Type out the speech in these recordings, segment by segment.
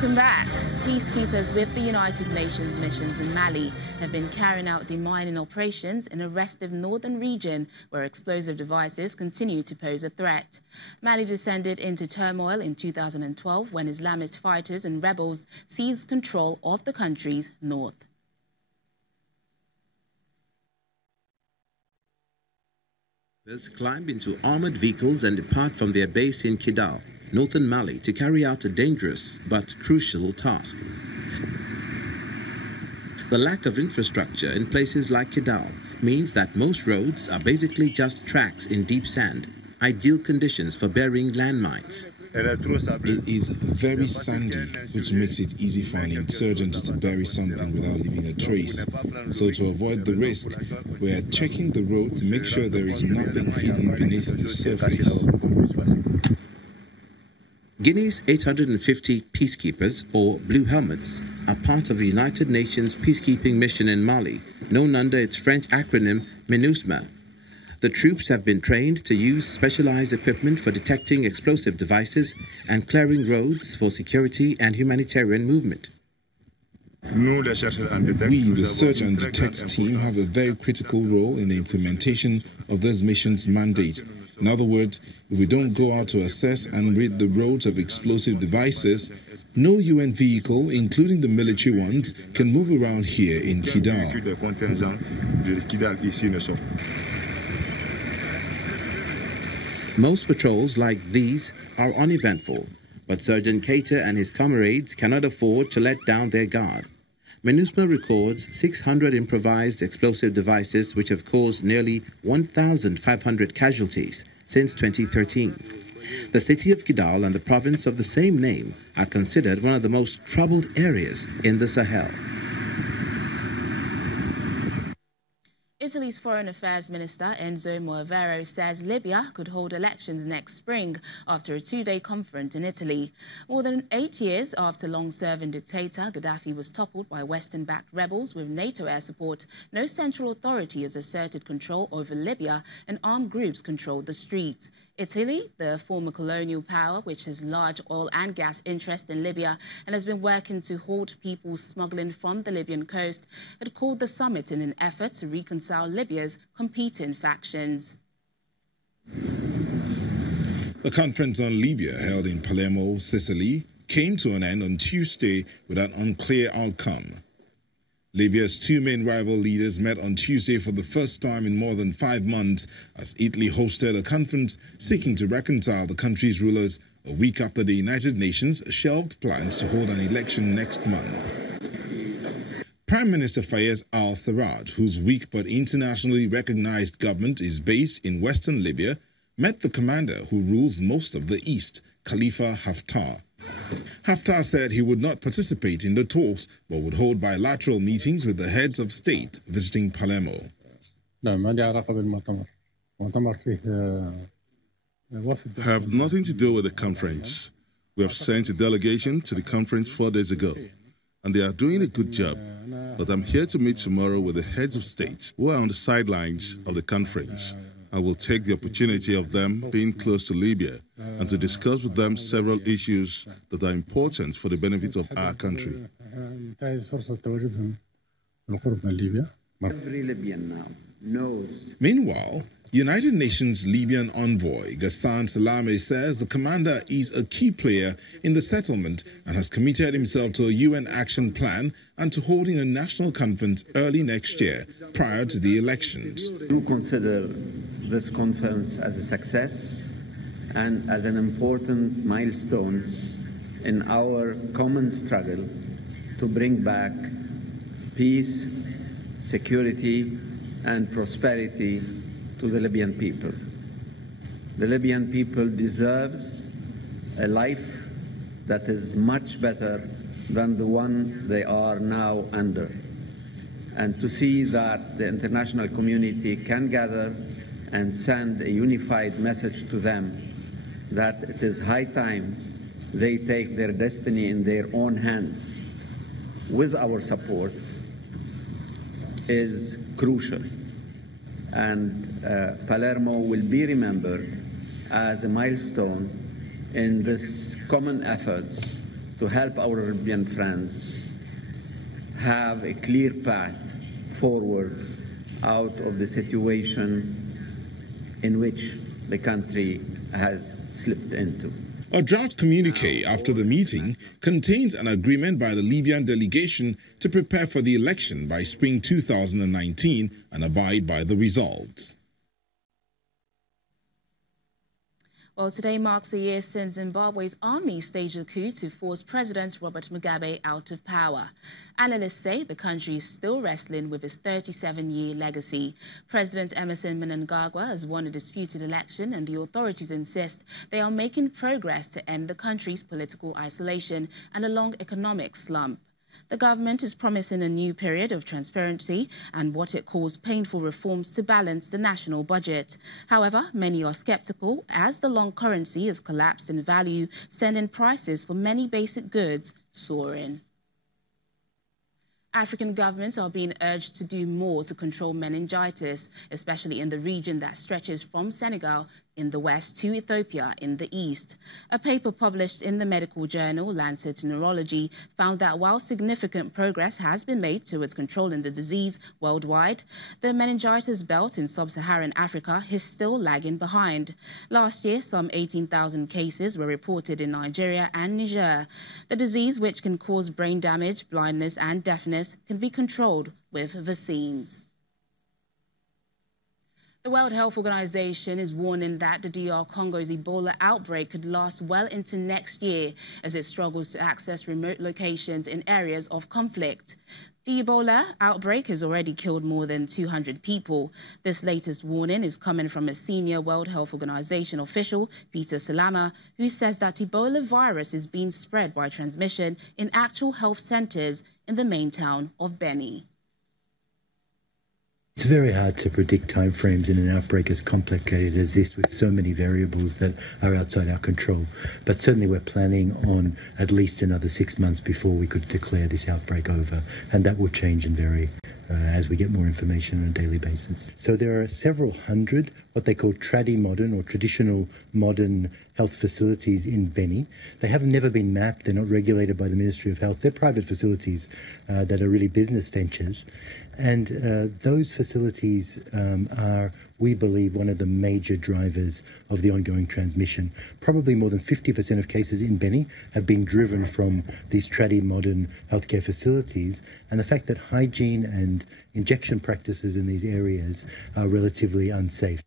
Welcome back. Peacekeepers with the United Nations missions in Mali have been carrying out demining operations in a restive northern region where explosive devices continue to pose a threat. Mali descended into turmoil in 2012 when Islamist fighters and rebels seized control of the country's north. Climb into armored vehicles and depart from their base in Kidal, northern Mali, to carry out a dangerous but crucial task. The lack of infrastructure in places like Kidal means that most roads are basically just tracks in deep sand, ideal conditions for burying landmines. It is very sandy, which makes it easy for an insurgent to bury something without leaving a trace. So to avoid the risk, we are checking the road to make sure there is nothing hidden beneath the surface. Guinea's 850 peacekeepers, or Blue Helmets, are part of the United Nations peacekeeping mission in Mali, known under its French acronym MINUSMA. The troops have been trained to use specialized equipment for detecting explosive devices and clearing roads for security and humanitarian movement. We, the Search and Detect team, have a very critical role in the implementation of this mission's mandate. In other words, if we don't go out to assess and rid the roads of explosive devices, no UN vehicle, including the military ones, can move around here in Kidal. Most patrols like these are uneventful, but Sergeant Cater and his comrades cannot afford to let down their guard. MINUSMA records 600 improvised explosive devices which have caused nearly 1,500 casualties since 2013. The city of Kidal and the province of the same name are considered one of the most troubled areas in the Sahel. Italy's Foreign Affairs Minister Enzo Moavero says Libya could hold elections next spring after a two-day conference in Italy. More than 8 years after long-serving dictator Gaddafi was toppled by Western-backed rebels with NATO air support, no central authority has asserted control over Libya and armed groups control the streets. Italy, the former colonial power which has large oil and gas interests in Libya and has been working to halt people smuggling from the Libyan coast, had called the summit in an effort to reconcile Libya's competing factions. The conference on Libya, held in Palermo, Sicily, came to an end on Tuesday with an unclear outcome. Libya's two main rival leaders met on Tuesday for the first time in more than 5 months as Italy hosted a conference seeking to reconcile the country's rulers a week after the United Nations shelved plans to hold an election next month. Prime Minister Fayez al-Sarraj, whose weak but internationally recognized government is based in western Libya, met the commander who rules most of the east, Khalifa Haftar. Haftar said he would not participate in the talks but would hold bilateral meetings with the heads of state visiting Palermo. Have nothing to do with the conference. We have sent a delegation to the conference 4 days ago, and they are doing a good job. But I'm here to meet tomorrow with the heads of state who are on the sidelines of the conference. I will take the opportunity of them being close to Libya and to discuss with them several issues that are important for the benefit of our country. Every Libyan now knows. Meanwhile, United Nations Libyan envoy Ghassan Salame says the commander is a key player in the settlement and has committed himself to a UN action plan and to holding a national conference early next year prior to the elections. We consider this conference as a success and as an important milestone in our common struggle to bring back peace, security, and prosperity to the Libyan people. The Libyan people deserves a life that is much better than the one they are now under. And to see that the international community can gather and send a unified message to them that it is high time they take their destiny in their own hands with our support is crucial. And Palermo will be remembered as a milestone in this common efforts to help our Libyan friends have a clear path forward out of the situation in which the country has slipped into. A draft communique after the meeting contains an agreement by the Libyan delegation to prepare for the election by spring 2019 and abide by the results. Well, today marks a year since Zimbabwe's army staged a coup to force President Robert Mugabe out of power. Analysts say the country is still wrestling with its 37-year legacy. President Emerson Mnangagwa has won a disputed election, and the authorities insist they are making progress to end the country's political isolation and a long economic slump. The government is promising a new period of transparency and what it calls painful reforms to balance the national budget. However, many are skeptical as the long currency has collapsed in value, sending prices for many basic goods soaring. African governments are being urged to do more to control meningitis, especially in the region that stretches from Senegal in the west to Ethiopia in the east. A paper published in the medical journal Lancet Neurology found that while significant progress has been made towards controlling the disease worldwide, the meningitis belt in sub-Saharan Africa is still lagging behind. Last year, some 18,000 cases were reported in Nigeria and Niger. The disease, which can cause brain damage, blindness and deafness, can be controlled with vaccines. The World Health Organization is warning that the DR Congo's Ebola outbreak could last well into next year as it struggles to access remote locations in areas of conflict. The Ebola outbreak has already killed more than 200 people. This latest warning is coming from a senior World Health Organization official, Peter Salama, who says that Ebola virus is being spread by transmission in actual health centers in the main town of Beni. It's very hard to predict timeframes in an outbreak as complicated as this, with so many variables that are outside our control. But certainly we're planning on at least another 6 months before we could declare this outbreak over, and that will change and vary as we get more information on a daily basis. So there are several hundred what they call tradi-modern or traditional modern health facilities in Beni. They have never been mapped. They're not regulated by the Ministry of Health. They're private facilities that are really business ventures. And those facilities are, we believe, one of the major drivers of the ongoing transmission. Probably more than 50% of cases in Beni have been driven from these tradi-modern healthcare facilities, and the fact that hygiene and injection practices in these areas are relatively unsafe.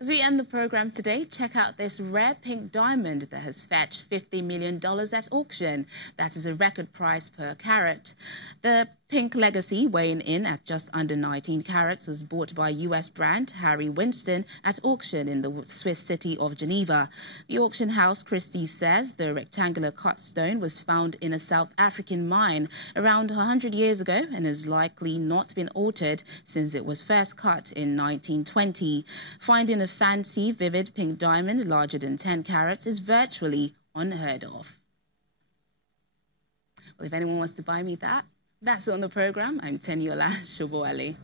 As we end the program today, check out this rare pink diamond that has fetched $50 million at auction. That is a record price per carat. The pink legacy, weighing in at just under 19 carats, was bought by US brand Harry Winston at auction in the Swiss city of Geneva. The auction house Christie says the rectangular cut stone was found in a South African mine around 100 years ago and has likely not been altered since it was first cut in 1920. Finding a fancy, vivid pink diamond larger than 10 carats is virtually unheard of. Well, if anyone wants to buy me that, that's it on the program. I'm Teniola Shoboale.